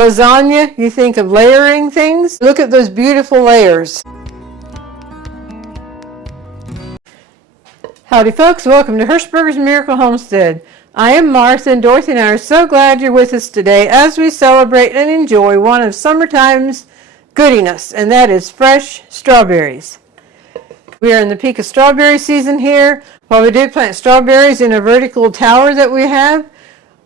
Lasagna, you think of layering things. Look at those beautiful layers. Howdy folks, welcome to Hirschberger's Miracle Homestead. I am Martha, and Dorothy and I are so glad you're with us today as we celebrate and enjoy one of summertime's goodiness, and that is fresh strawberries. We are in the peak of strawberry season here. While we do plant strawberries in a vertical tower that we have,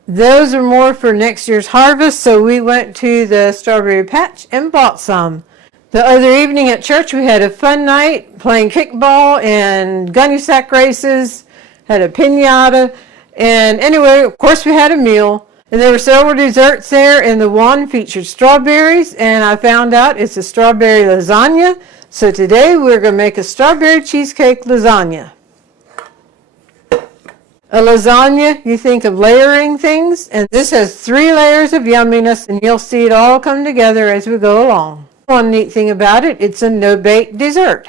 those are more for next year's harvest, so we went to the strawberry patch and bought some. The other evening at church, we had a fun night playing kickball and gunny sack races, had a piñata, and anyway, of course, we had a meal. And there were several desserts there, and the one featured strawberries, and I found out it's a strawberry lasagna. So today we're going to make a strawberry cheesecake lasagna. A lasagna, you think of layering things, and this has 3 layers of yumminess, and you'll see it all come together as we go along. One neat thing about it, it's a no-bake dessert.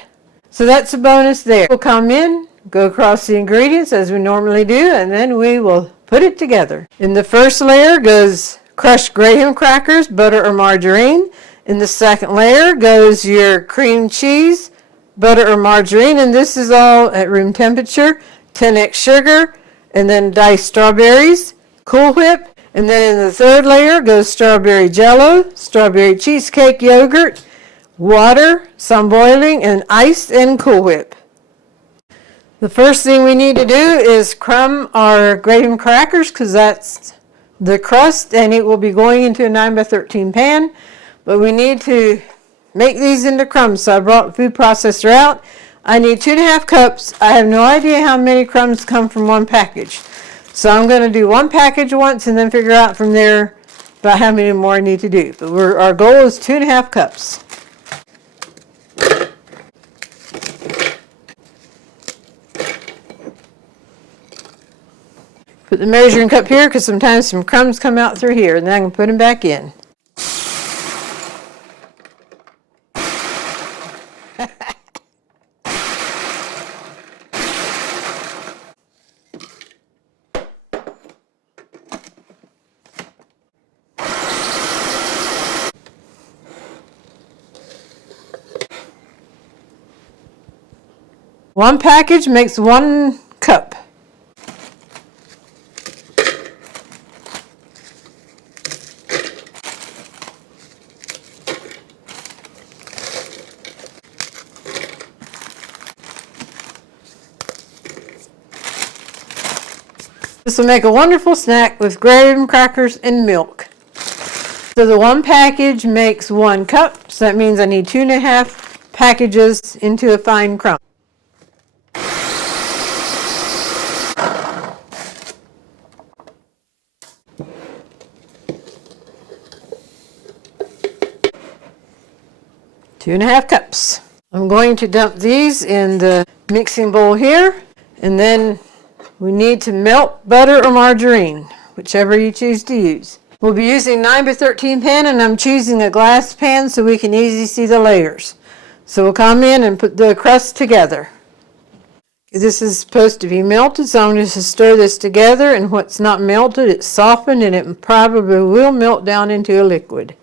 So that's a bonus there. We'll come in, go across the ingredients as we normally do, and then we will put it together. In the first layer goes crushed graham crackers, butter or margarine. In the second layer goes your cream cheese, butter or margarine, and this is all at room temperature. 10x sugar, and then diced strawberries, Cool Whip. And then in the third layer goes strawberry Jello, strawberry cheesecake yogurt, water, some boiling, and ice and Cool Whip. The first thing we need to do is crumb our graham crackers, because that's the crust, and it will be going into a 9x13 pan. But we need to make these into crumbs, so I brought the food processor out. I need 2.5 cups. I have no idea how many crumbs come from one package. So I'm going to do one package once and then figure out from there about how many more I need to do. But our goal is 2.5 cups. Put the measuring cup here because sometimes some crumbs come out through here, and then I can put them back in. One package makes 1 cup. This will make a wonderful snack with graham crackers and milk. So the one package makes 1 cup, so that means I need 2.5 packages into a fine crumb. 2.5 cups. I'm going to dump these in the mixing bowl here, and then we need to melt butter or margarine, whichever you choose to use. We'll be using 9x13 pan, and I'm choosing a glass pan so we can easily see the layers. So we'll come in and put the crust together. This is supposed to be melted, so I'm going to stir this together, and what's not melted, it's softened, and it probably will melt down into a liquid.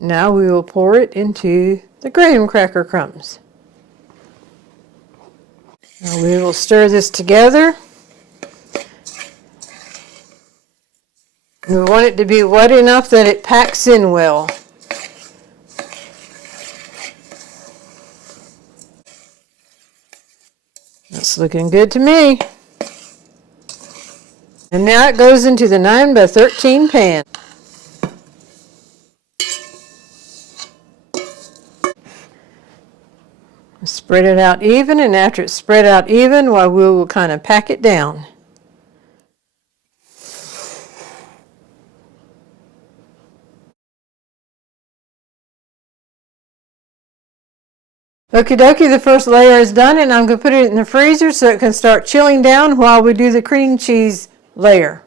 Now we will pour it into the graham cracker crumbs. Now we will stir this together. We want it to be wet enough that it packs in well. That's looking good to me. And now it goes into the 9x13 pan. Spread it out even, and after it's spread out even, we will kind of pack it down. Okie dokie, the first layer is done, and I'm going to put it in the freezer so it can start chilling down while we do the cream cheese layer.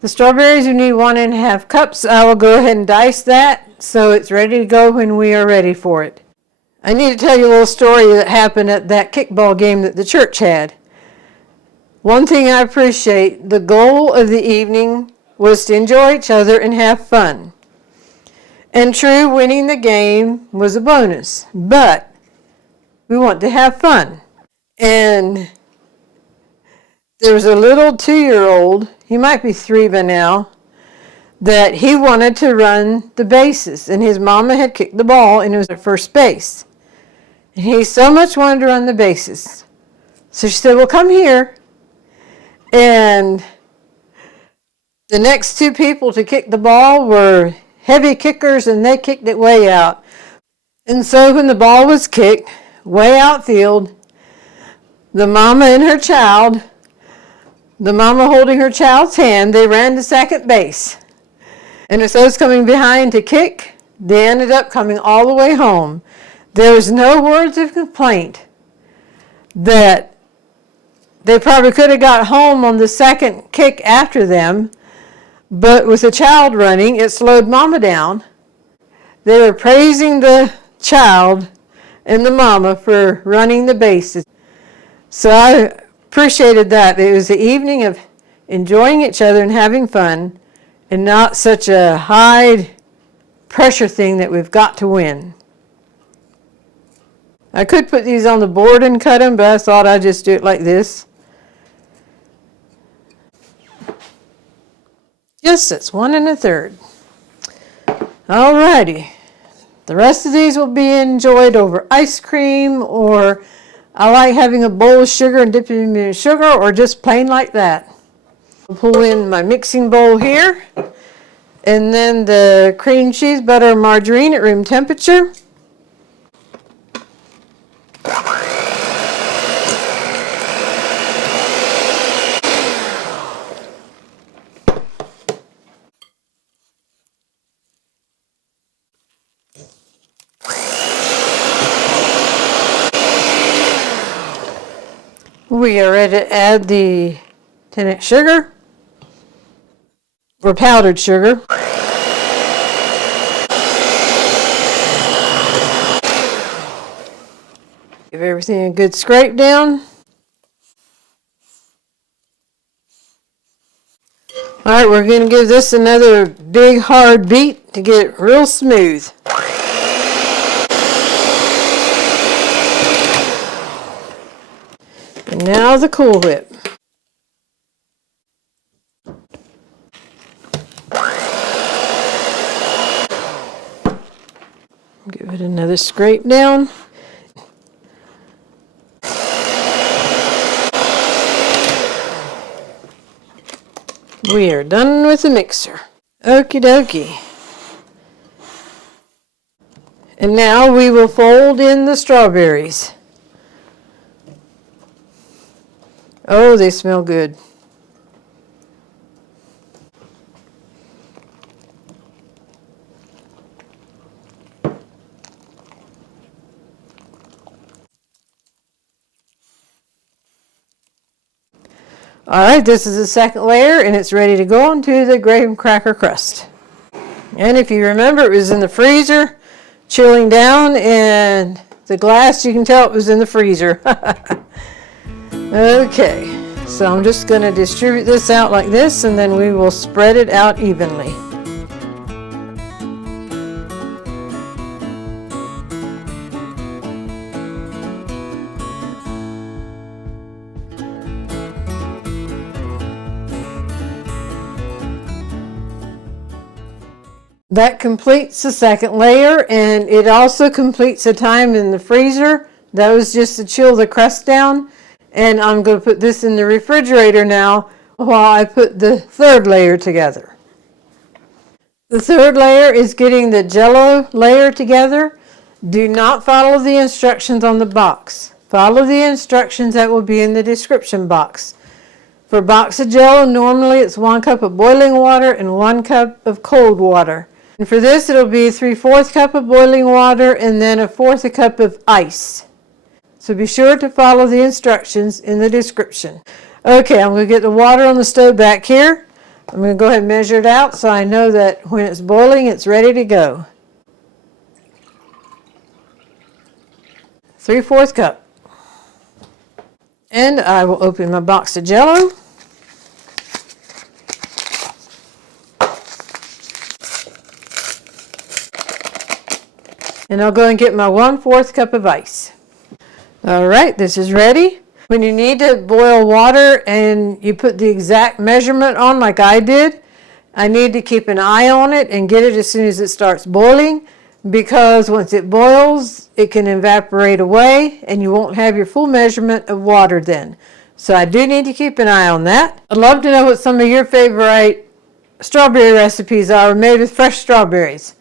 The strawberries, you need 1.5 cups. I will go ahead and dice that so it's ready to go when we are ready for it. I need to tell you a little story that happened at that kickball game that the church had. One thing I appreciate, the goal of the evening was to enjoy each other and have fun. And true, winning the game was a bonus, but we want to have fun. And there was a little 2-year-old, he might be 3 by now, that he wanted to run the bases, and his mama had kicked the ball and it was at first base. And he so much wanted to run the bases. So she said, well, come here. And the next 2 people to kick the ball were heavy kickers, and they kicked it way out. And so when the ball was kicked way outfield, the mama and her child, the mama holding her child's hand, they ran to second base. And as those coming behind to kick, they ended up coming all the way home. There was no words of complaint that they probably could have got home on the second kick after them, but with the child running, it slowed mama down. They were praising the child and the mama for running the bases. So I appreciated that. It was the evening of enjoying each other and having fun, and not such a high pressure thing that we've got to win. I could put these on the board and cut them, but I thought I'd just do it like this. Yes, it's 1 1/3. All righty. The rest of these will be enjoyed over ice cream, or I like having a bowl of sugar and dipping it in sugar, or just plain like that. I'll pull in my mixing bowl here, and then the cream cheese, butter, and margarine at room temperature. We are ready to add the 10x sugar, or powdered sugar. Give everything a good scrape down. All right, we're going to give this another big hard beat to get it real smooth. And now the Cool Whip. Give it another scrape down. We are done with the mixer. Okie dokie. And now we will fold in the strawberries. Oh, they smell good. All right, this is the second layer, and it's ready to go onto the graham cracker crust. And if you remember, it was in the freezer, chilling down, and the glass, you can tell it was in the freezer. Okay, so I'm just going to distribute this out like this, and then we will spread it out evenly. That completes the second layer, and it also completes the time in the freezer. That was just to chill the crust down, and I'm going to put this in the refrigerator now while I put the third layer together. The third layer is getting the Jello layer together. Do not follow the instructions on the box. Follow the instructions that will be in the description box. For a box of Jello, normally it's 1 cup of boiling water and 1 cup of cold water. And for this, it'll be 3/4 cup of boiling water and then 1/4 cup of ice. So be sure to follow the instructions in the description. Okay, I'm going to get the water on the stove back here. I'm going to go ahead and measure it out so I know that when it's boiling, it's ready to go. 3/4 cup. And I will open my box of Jello. And I'll go and get my 1/4 cup of ice. All right, this is ready. When you need to boil water and you put the exact measurement on like I did, I need to keep an eye on it and get it as soon as it starts boiling, because once it boils, it can evaporate away and you won't have your full measurement of water then. So I do need to keep an eye on that. I'd love to know what some of your favorite strawberry recipes are made with fresh strawberries.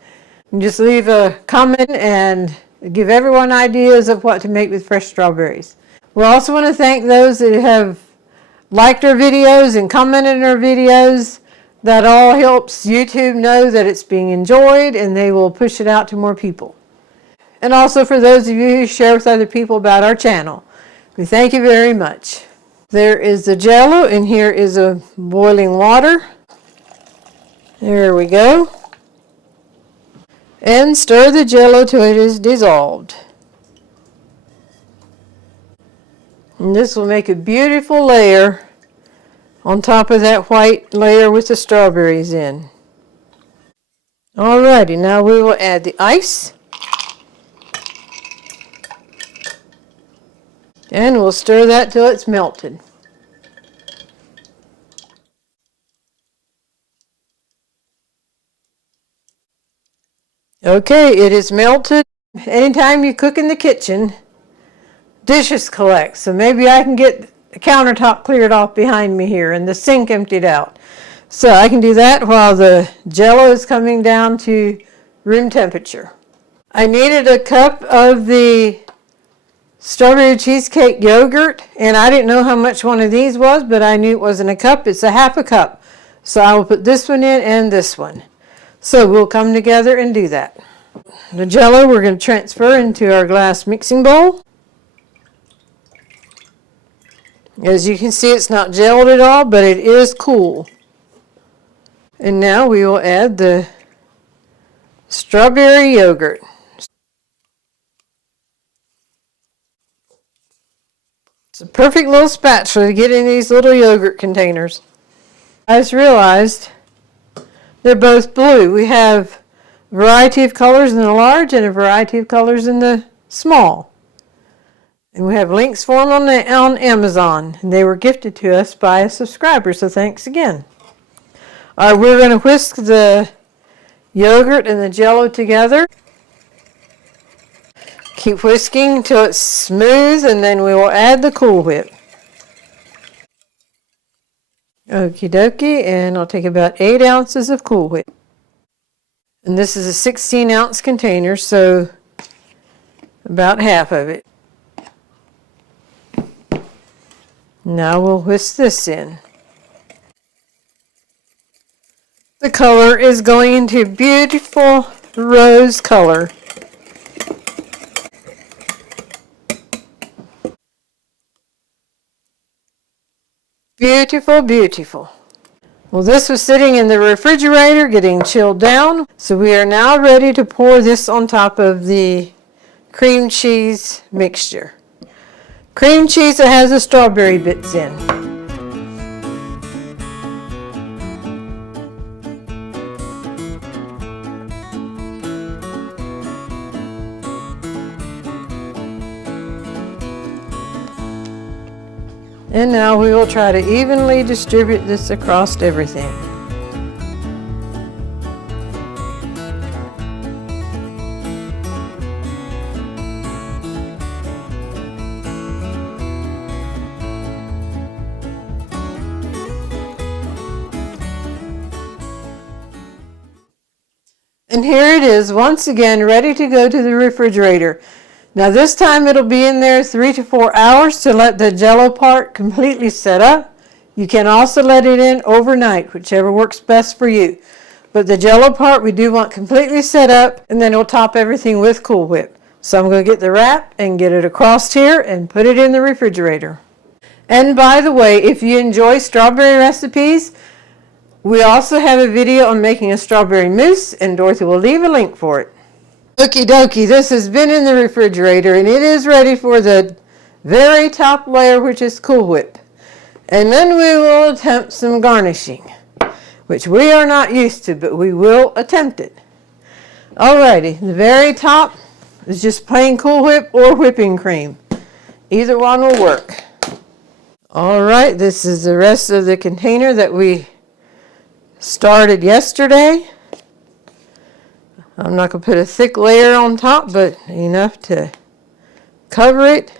And just leave a comment and give everyone ideas of what to make with fresh strawberries. We also want to thank those that have liked our videos and commented on our videos. That all helps YouTube know that it's being enjoyed, and they will push it out to more people. And also for those of you who share with other people about our channel, we thank you very much. There is the Jello, and here is a boiling water. There we go. And stir the Jello till it is dissolved. And this will make a beautiful layer on top of that white layer with the strawberries in. Alrighty, now we will add the ice. And we'll stir that till it's melted. Okay, it is melted. Anytime you cook in the kitchen, dishes collect. So maybe I can get the countertop cleared off behind me here and the sink emptied out. So I can do that while the Jello is coming down to room temperature. I needed a cup of the strawberry cheesecake yogurt, and I didn't know how much one of these was, but I knew it wasn't a cup. It's a 1/2 cup. So I will put this one in and this one. So we'll come together and do that. The Jello we're going to transfer into our glass mixing bowl. As you can see, it's not gelled at all, but it is cool. And now we will add the strawberry yogurt. It's a perfect little spatula to get in these little yogurt containers. I just realized they're both blue. We have a variety of colors in the large and a variety of colors in the small. And we have links for them on Amazon. And they were gifted to us by a subscriber, so thanks again. All right, we're going to whisk the yogurt and the Jello together. Keep whisking until it's smooth, and then we will add the Cool Whip. Okie dokie, and I'll take about 8 ounces of Cool Whip. And this is a 16-ounce container, so about half of it. Now we'll whisk this in. The color is going into beautiful rose color. Beautiful, beautiful. Well, this was sitting in the refrigerator getting chilled down, so we are now ready to pour this on top of the cream cheese mixture. Cream cheese that has the strawberry bits in. And now we will try to evenly distribute this across everything. And here it is, once again, ready to go to the refrigerator. Now this time it'll be in there 3 to 4 hours to let the Jello part completely set up. You can also let it in overnight, whichever works best for you. But the Jello part we do want completely set up, and then we'll top everything with Cool Whip. So I'm going to get the wrap and get it across here and put it in the refrigerator. And by the way, if you enjoy strawberry recipes, we also have a video on making a strawberry mousse, and Dorothy will leave a link for it. Okie dokie, this has been in the refrigerator, and it is ready for the very top layer, which is Cool Whip. And then we will attempt some garnishing, which we are not used to, but we will attempt it. Alrighty, the very top, It's just plain Cool Whip or whipping cream. Either one will work. All right, this is the rest of the container that we started yesterday. I'm not going to put a thick layer on top, but enough to cover it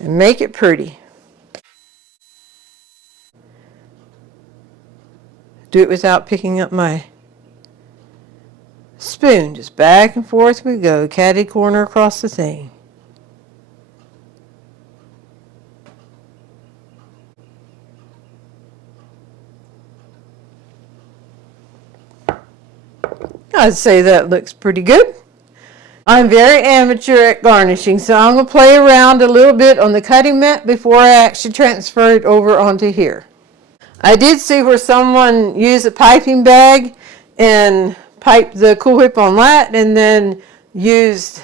and make it pretty. Do it without picking up my spoon. Just back and forth we go, catty corner across the thing. I'd say that looks pretty good. I'm very amateur at garnishing, so I'm going to play around a little bit on the cutting mat before I actually transfer it over onto here. I did see where someone used a piping bag and piped the Cool Whip on that and then used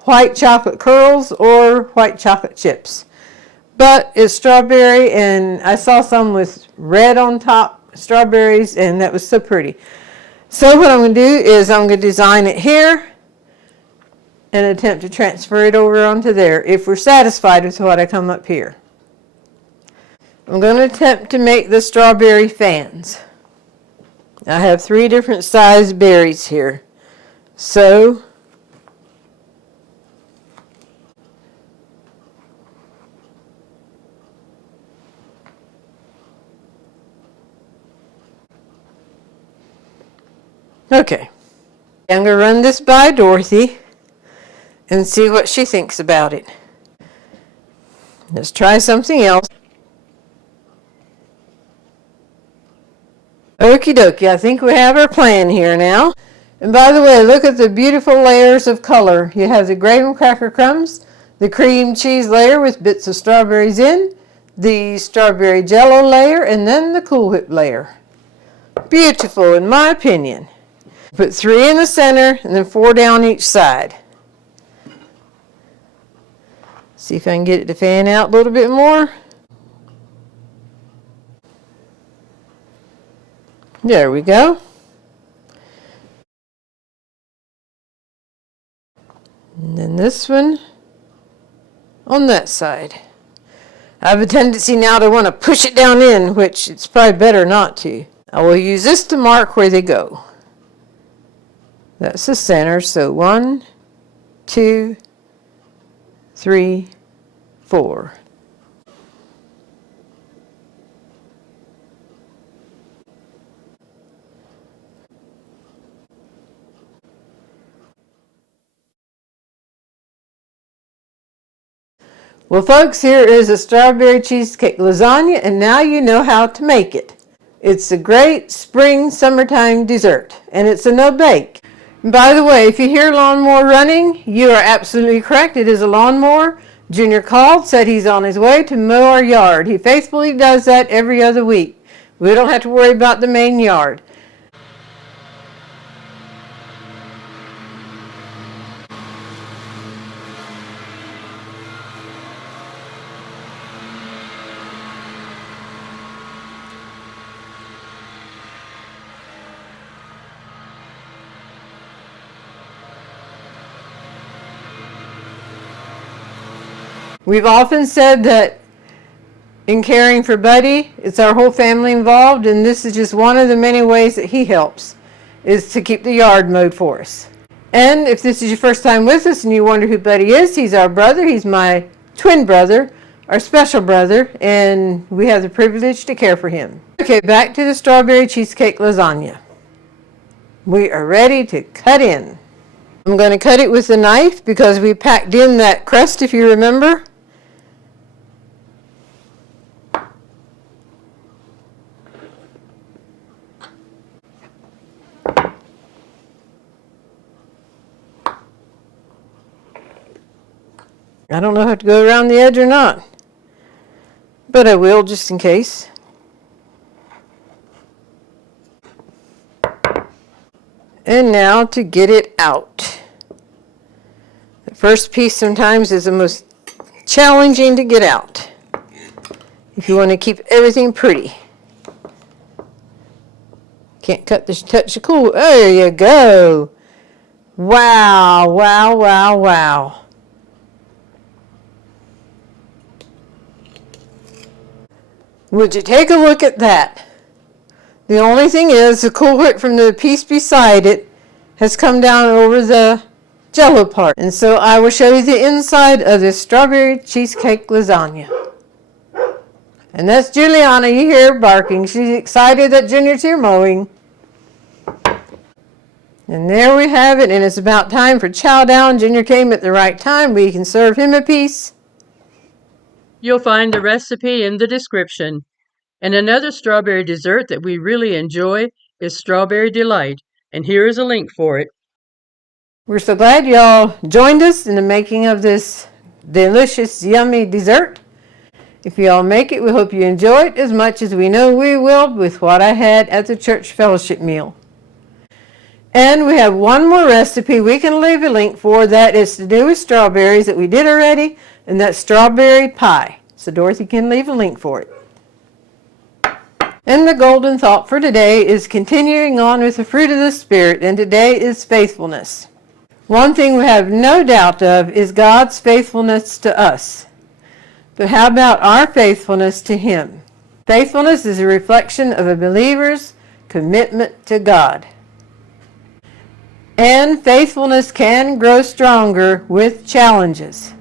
white chocolate curls or white chocolate chips. But it's strawberry, and I saw some with red on top, strawberries, and that was so pretty. So what I'm going to do is I'm going to design it here and attempt to transfer it over onto there if we're satisfied with what I come up here. I'm going to attempt to make the strawberry fans. I have 3 different sized berries here. So okay, I'm going to run this by Dorothy and see what she thinks about it. Let's try something else. Okie dokie, I think we have our plan here now. And by the way, look at the beautiful layers of color. You have the graham cracker crumbs, the cream cheese layer with bits of strawberries in, the strawberry jello layer, and then the Cool Whip layer. Beautiful in my opinion. Put 3 in the center and then 4 down each side. See if I can get it to fan out a little bit more. There we go. And then this one on that side. I have a tendency now to want to push it down in, which it's probably better not to. I will use this to mark where they go. That's the center, so 1, 2, 3, 4. Well, folks, here is a strawberry cheesecake lasagna, and now you know how to make it. It's a great spring, summertime dessert, and it's a no-bake. By the way, if you hear lawnmower running, you are absolutely correct. It is a lawnmower. Junior called, said he's on his way to mow our yard. He faithfully does that every other week. We don't have to worry about the main yard. We've often said that in caring for Buddy, it's our whole family involved, and this is just one of the many ways that he helps, is to keep the yard mowed for us. And if this is your first time with us and you wonder who Buddy is, he's our brother. He's my twin brother, our special brother, and we have the privilege to care for him. Okay, back to the strawberry cheesecake lasagna. We are ready to cut in. I'm going to cut it with a knife because we packed in that crust, if you remember. I don't know if I have to go around the edge or not, but I will just in case. And now to get it out. The first piece sometimes is the most challenging to get out if you want to keep everything pretty. Can't touch the cool. There you go. Wow, wow, wow, wow. Would you take a look at that? The only thing is the Cool Whip from the piece beside it has come down over the Jello part. And so I will show you the inside of this strawberry cheesecake lasagna. And that's Juliana, you hear her barking. She's excited that Junior's here mowing. And there we have it, and it's about time for chow down. Junior came at the right time. We can serve him a piece. You'll find the recipe in the description. And another strawberry dessert that we really enjoy is Strawberry Delight, and here is a link for it. We're so glad y'all joined us in the making of this delicious, yummy dessert. If y'all make it, we hope you enjoy it as much as we know we will with what I had at the church fellowship meal. And we have one more recipe we can leave a link for that is to do with strawberries that we did already, and that's strawberry pie. So Dorothy can leave a link for it. And the golden thought for today is continuing on with the fruit of the Spirit, and today is faithfulness. One thing we have no doubt of is God's faithfulness to us. But how about our faithfulness to Him? Faithfulness is a reflection of a believer's commitment to God. And faithfulness can grow stronger with challenges.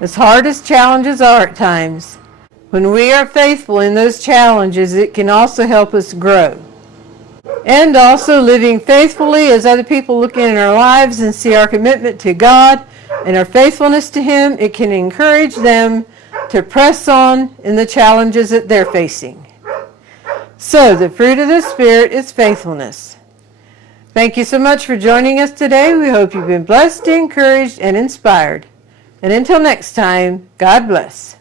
As hard as challenges are at times, when we are faithful in those challenges, it can also help us grow. And also living faithfully as other people look in our lives and see our commitment to God and our faithfulness to Him, it can encourage them to press on in the challenges that they're facing. So the fruit of the Spirit is faithfulness. Thank you so much for joining us today. We hope you've been blessed, encouraged, and inspired. And until next time, God bless.